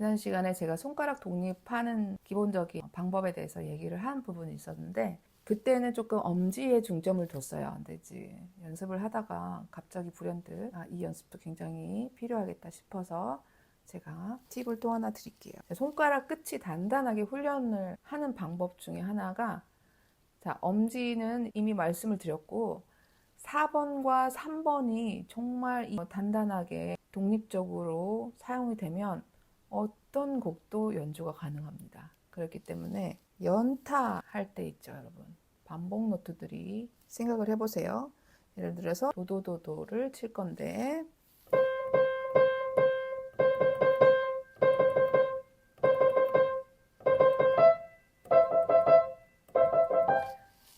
지난 시간에 제가 손가락 독립하는 기본적인 방법에 대해서 얘기를 한 부분이 있었는데, 그때는 조금 엄지에 중점을 뒀어요. 근데 이제 연습을 하다가 갑자기 불현듯 이 연습도 굉장히 필요하겠다 싶어서 제가 팁을 또 하나 드릴게요. 손가락 끝이 단단하게 훈련을 하는 방법 중에 하나가, 자, 엄지는 이미 말씀을 드렸고 4번과 3번이 정말 단단하게 독립적으로 사용이 되면 어떤 곡도 연주가 가능합니다. 그렇기 때문에 연타 할 때 있죠, 여러분. 반복 노트들이 생각을 해보세요. 예를 들어서 도도도도를 칠 건데,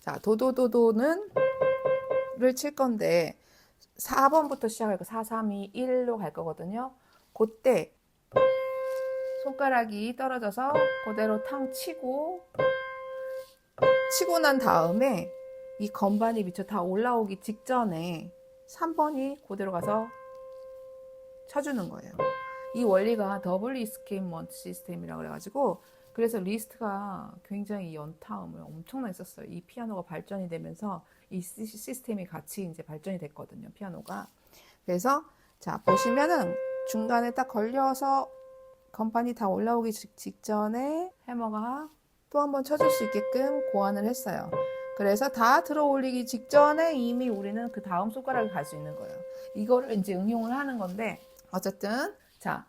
자, 도도도도는 를 칠 건데 4번부터 시작할 거 4, 3, 2, 1로 갈 거거든요. 그때 손가락이 떨어져서 그대로 탕 치고 난 다음에 이 건반이 미처 다 올라오기 직전에 3번이 그대로 가서 쳐주는 거예요. 이 원리가 더블 이스케이먼트 시스템이라고 그래가지고, 그래서 리스트가 굉장히 연타음을 엄청나게 썼어요. 이 피아노가 발전이 되면서 이 시스템이 같이 이제 발전이 됐거든요, 피아노가. 그래서 자, 보시면은 중간에 딱 걸려서 건반이 다 올라오기 직전에 해머가 또 한 번 쳐줄 수 있게끔 고안을 했어요. 그래서 다 들어 올리기 직전에 이미 우리는 그 다음 손가락이 갈 수 있는 거예요. 이거를 이제 응용을 하는 건데, 어쨌든 자,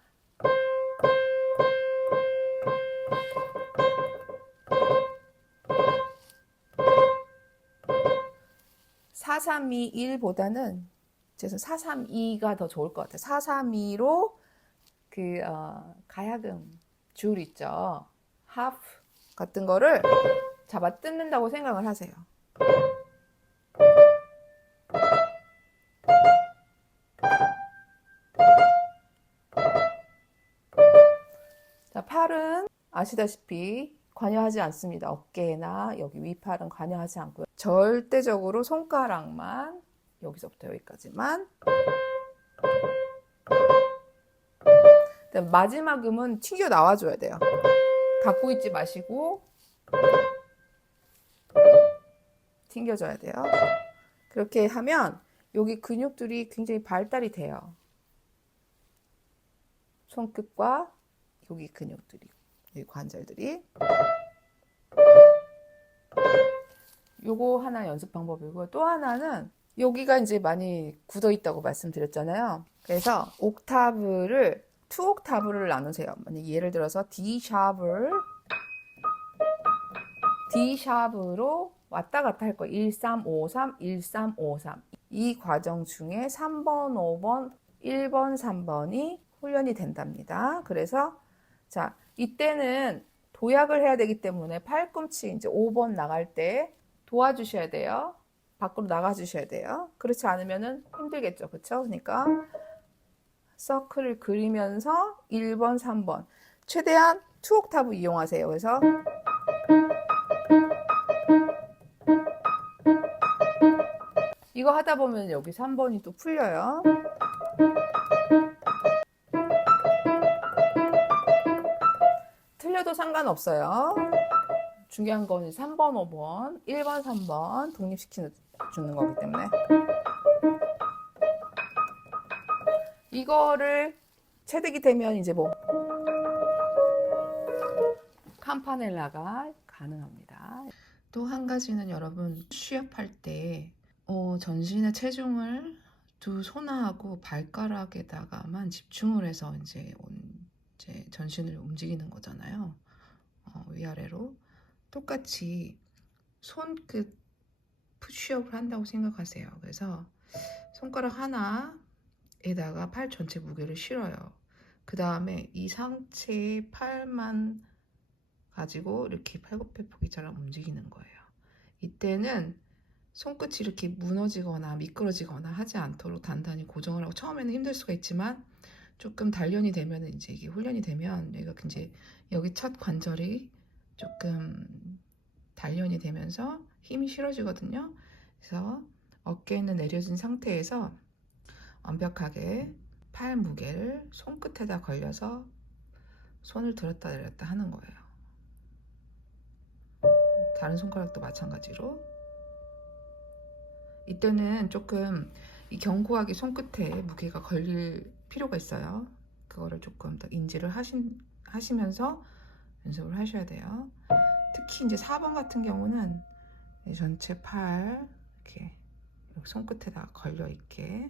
4, 3, 2, 1보다는 4, 3, 2가 더 좋을 것 같아요. 4, 3, 2로 그 가야금 줄 있죠. 하프 같은 거를 잡아 뜯는다고 생각을 하세요. 자, 팔은 아시다시피 관여하지 않습니다. 어깨나 여기 위팔은 관여하지 않고요. 절대적으로 손가락만, 여기서부터 여기까지만. 마지막 음은 튕겨 나와줘야 돼요. 갖고 있지 마시고 튕겨줘야 돼요. 그렇게 하면 여기 근육들이 굉장히 발달이 돼요. 손끝과 여기 근육들이, 여기 관절들이. 요거 하나 연습 방법이고, 또 하나는 여기가 이제 많이 굳어 있다고 말씀드렸잖아요. 그래서 옥타브를 2옥타브를 나누세요. 만약 예를 들어서 D샵으로 왔다 갔다 할 거예요. 1353, 1353. 이 과정 중에 3번, 5번, 1번, 3번이 훈련이 된답니다. 그래서 자, 이때는 도약을 해야 되기 때문에 팔꿈치 이제 5번 나갈 때 도와주셔야 돼요. 밖으로 나가주셔야 돼요. 그렇지 않으면은 힘들겠죠. 그쵸? 그러니까 서클을 그리면서 1번, 3번. 최대한 2옥타브 이용하세요. 그래서 이거 하다 보면 여기 3번이 또 풀려요. 틀려도 상관없어요. 중요한 건 3번, 5번, 1번, 3번 독립시키는 주는 거기 때문에. 이거를 체득이 되면 이제 뭐 campanell아가 가능합니다. 또 한 가지는 여러분, 취업할 때 전신의 체중을 두 손하고 발가락에다가만 집중을 해서 이제 전신을 움직이는 거잖아요. 위아래로. 똑같이 손끝 푸시업을 한다고 생각하세요. 그래서 손가락 하나에다가 팔 전체 무게를 실어요. 그 다음에 이 상체의 팔만 가지고 이렇게 팔굽혀펴기처럼 움직이는 거예요. 이때는 손끝이 이렇게 무너지거나 미끄러지거나 하지 않도록 단단히 고정을 하고, 처음에는 힘들 수가 있지만 조금 단련이 되면, 이제 이게 훈련이 되면 여기가 이제 여기 첫 관절이 조금 단련이 되면서 힘이 실어지거든요. 그래서 어깨는 내려진 상태에서 완벽하게 팔 무게를 손끝에다 걸려서 손을 들었다 내렸다 하는 거예요. 다른 손가락도 마찬가지로. 이때는 조금 이 견고하게 손끝에 무게가 걸릴 필요가 있어요. 그거를 조금 더 인지를 하시면서 연습을 하셔야 돼요. 특히 이제 4번 같은 경우는 전체 팔 이렇게 손끝에다 걸려 있게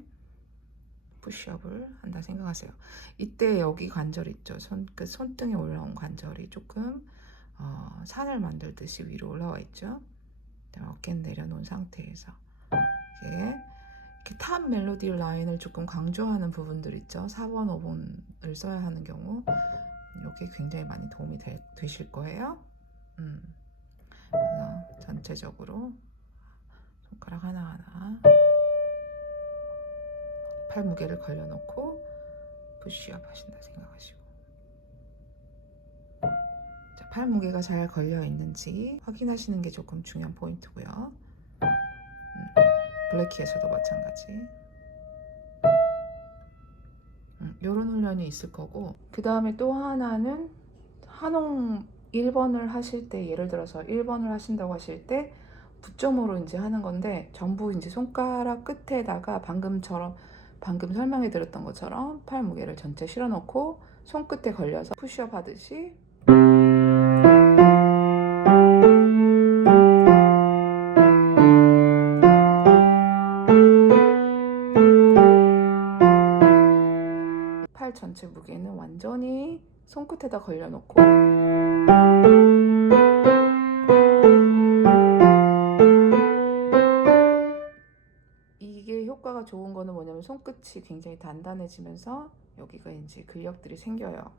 푸시업을 한다 생각하세요. 이때 여기 관절 있죠. 손등에 올라온 관절이 조금 산을 만들듯이 위로 올라와 있죠. 어깨는 내려놓은 상태에서 이렇게 탑 멜로디 라인을 조금 강조하는 부분들 있죠. 4번, 5번을 써야 하는 경우 이게 굉장히 많이 도움이 되실 거예요. 그래서 전체적으로 손가락 하나하나 팔 무게를 걸려놓고 푸시업 하신다 생각하시고, 자, 팔 무게가 잘 걸려 있는지 확인하시는 게 조금 중요한 포인트고요. 블랙키에서도 마찬가지. 이런 훈련이 있을 거고, 그 다음에 또 하나는 한홍 1번을 하실 때, 예를 들어서 1번을 하신다고 하실 때 부점으로 이제 하는 건데, 전부 이제 손가락 끝에다가 방금 설명해 드렸던 것처럼 팔 무게를 전체 실어 놓고 손끝에 걸려서 푸시업 하듯이 팔 전체 무게는 완전히 손끝에다 걸려 놓고 이게 효과가 좋은 거는 뭐냐면 손끝이 굉장히 단단해지면서 여기가 이제 근력들이 생겨요.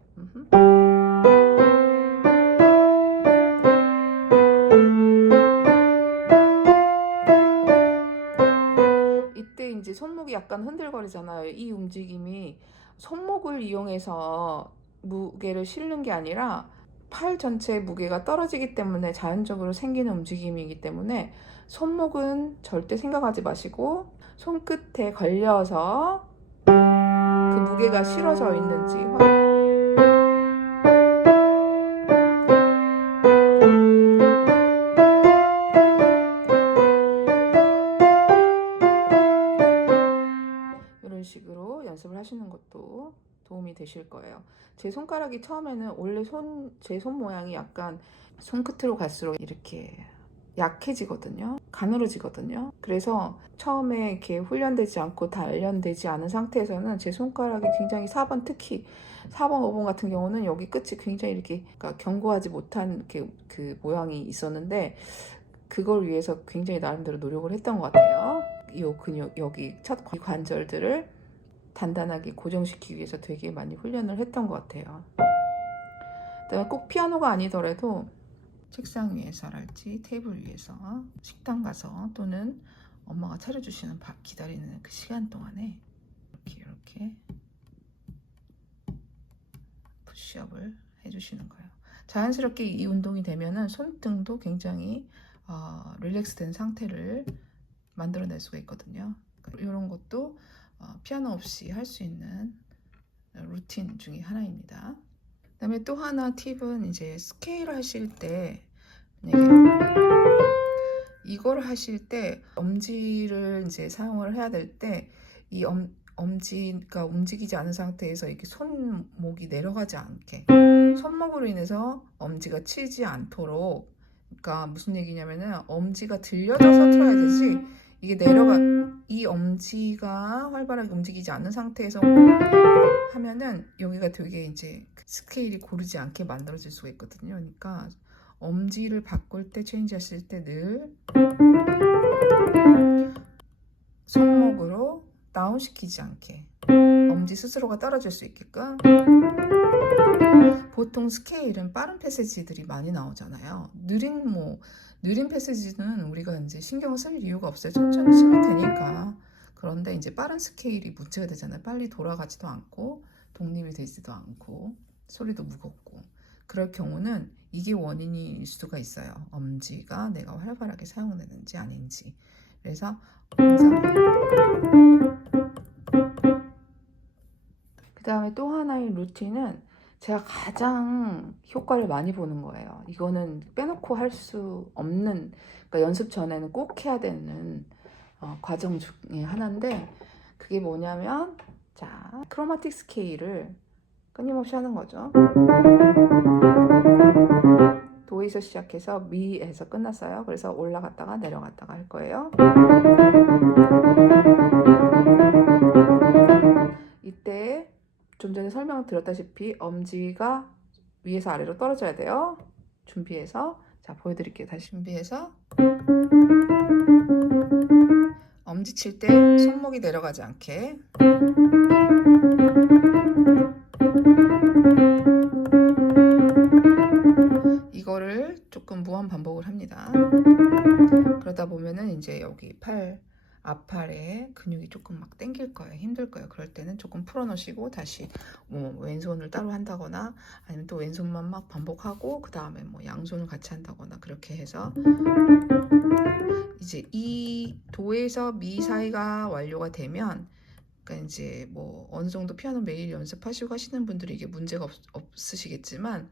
이때 이제 손목이 약간 흔들거리잖아요. 이 움직임이 손목을 이용해서 무게를 실는 게 아니라 팔 전체의 무게가 떨어지기 때문에 자연적으로 생기는 움직임이기 때문에 손목은 절대 생각하지 마시고 손끝에 걸려서 그 무게가 실어져 있는지 이런 식으로 연습을 하시는 것도 도움이 되실 거예요. 제 손가락이 처음에는 원래 제 손 모양이 약간 손끝으로 갈수록 이렇게 약해지거든요. 가늘어지거든요. 그래서 처음에 이렇게 훈련되지 않고 단련되지 않은 상태에서는 제 손가락이 굉장히 4번, 특히 4번, 5번 같은 경우는 여기 끝이 굉장히 이렇게 견고하지 못한 이렇게 그 모양이 있었는데, 그걸 위해서 굉장히 나름대로 노력을 했던 것 같아요. 이 근육, 여기 첫 관절들을 단단하게 고정시키기 위해서 되게 많이 훈련을 했던 것 같아요. 그다음에 꼭 피아노가 아니더라도 책상 위에서랄지 테이블 위에서 식당 가서 또는 엄마가 차려주시는 밥 기다리는 그 시간 동안에 이렇게 푸시업을 해주시는 거예요. 자연스럽게 이 운동이 되면은 손등도 굉장히 릴렉스된 상태를 만들어낼 수가 있거든요. 이런 것도 피아노 없이 할 수 있는 루틴 중에 하나입니다. 그다음에 또 하나 팁은 이제 스케일 하실 때, 이걸 하실 때 엄지를 이제 사용을 해야 될 때 이 엄지가 움직이지 않은 상태에서 이렇게 손목이 내려가지 않게, 손목으로 인해서 엄지가 치지 않도록, 그러니까 무슨 얘기냐면은 엄지가 들려져서 틀어야 되지, 이게 이 엄지가 활발하게 움직이지 않는 상태에서 하면은 여기가 되게 이제 스케일이 고르지 않게 만들어질 수가 있거든요. 그러니까 엄지를 바꿀 때, 체인지 하실 때 늘 손목으로 다운시키지 않게, 엄지 스스로가 떨어질 수 있게끔. 보통 스케일은 빠른 패세지들이 많이 나오잖아요. 느린 패세지는 우리가 이제 신경을 쓸 이유가 없어요. 천천히 치면 되니까. 그런데 이제 빠른 스케일이 문제가 되잖아요. 빨리 돌아가지도 않고 독립이 되지도 않고 소리도 무겁고. 그럴 경우는 이게 원인일 수가 있어요. 엄지가 내가 활발하게 사용되는지 아닌지. 그래서 그 다음에 또 하나의 루틴은 제가 가장 효과를 많이 보는 거예요. 이거는 빼놓고 할 수 없는, 그러니까 연습 전에는 꼭 해야 되는 과정 중에 하나인데, 그게 뭐냐면, 자, 크로마틱 스케일을 끊임없이 하는 거죠. 도에서 시작해서 미에서 끝났어요. 그래서 올라갔다가 내려갔다가 할 거예요. 이때 좀 전에 설명드렸다시피 엄지가 위에서 아래로 떨어져야 돼요. 준비해서, 자, 보여드릴게요. 다시 준비해서 엄지 칠 때 손목이 내려가지 않게, 이거를 조금 무한 반복을 합니다. 그러다 보면은 이제 여기 팔 앞팔에 근육이 조금 막 당길 거예요. 힘들 거예요. 그럴 때는 조금 풀어놓으시고 다시 뭐 왼손을 따로 한다거나, 아니면 또 왼손만 막 반복하고 그 다음에 뭐 양손을 같이 한다거나, 그렇게 해서 이제 이 도에서 미 사이가 완료가 되면, 그러니까 이제 뭐 어느 정도 피아노 매일 연습하시고 하시는 분들이 이게 문제가 없으시겠지만,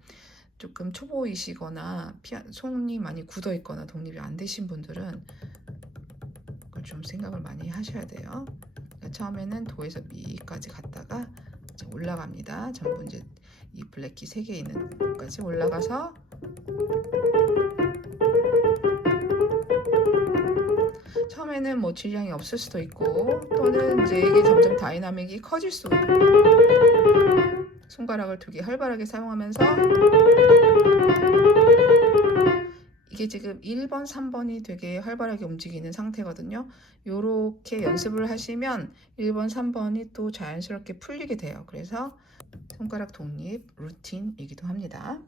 조금 초보이시거나 손이 많이 굳어 있거나 독립이 안 되신 분들은 그걸 좀 생각을 많이 하셔야 돼요. 그러니까 처음에는 도에서 미까지 갔다가 이제 올라갑니다. 전부 이제 이 블랙키 3개 있는 곳까지 올라가서, 처음에는 뭐 질량이 없을 수도 있고, 또는 이제 이게 점점 다이나믹이 커질 수도 있고, 손가락을 되게 활발하게 사용하면서, 이게 지금 1번, 3번이 되게 활발하게 움직이는 상태거든요. 요렇게 연습을 하시면 1번, 3번이 또 자연스럽게 풀리게 돼요. 그래서 손가락 독립 루틴이기도 합니다.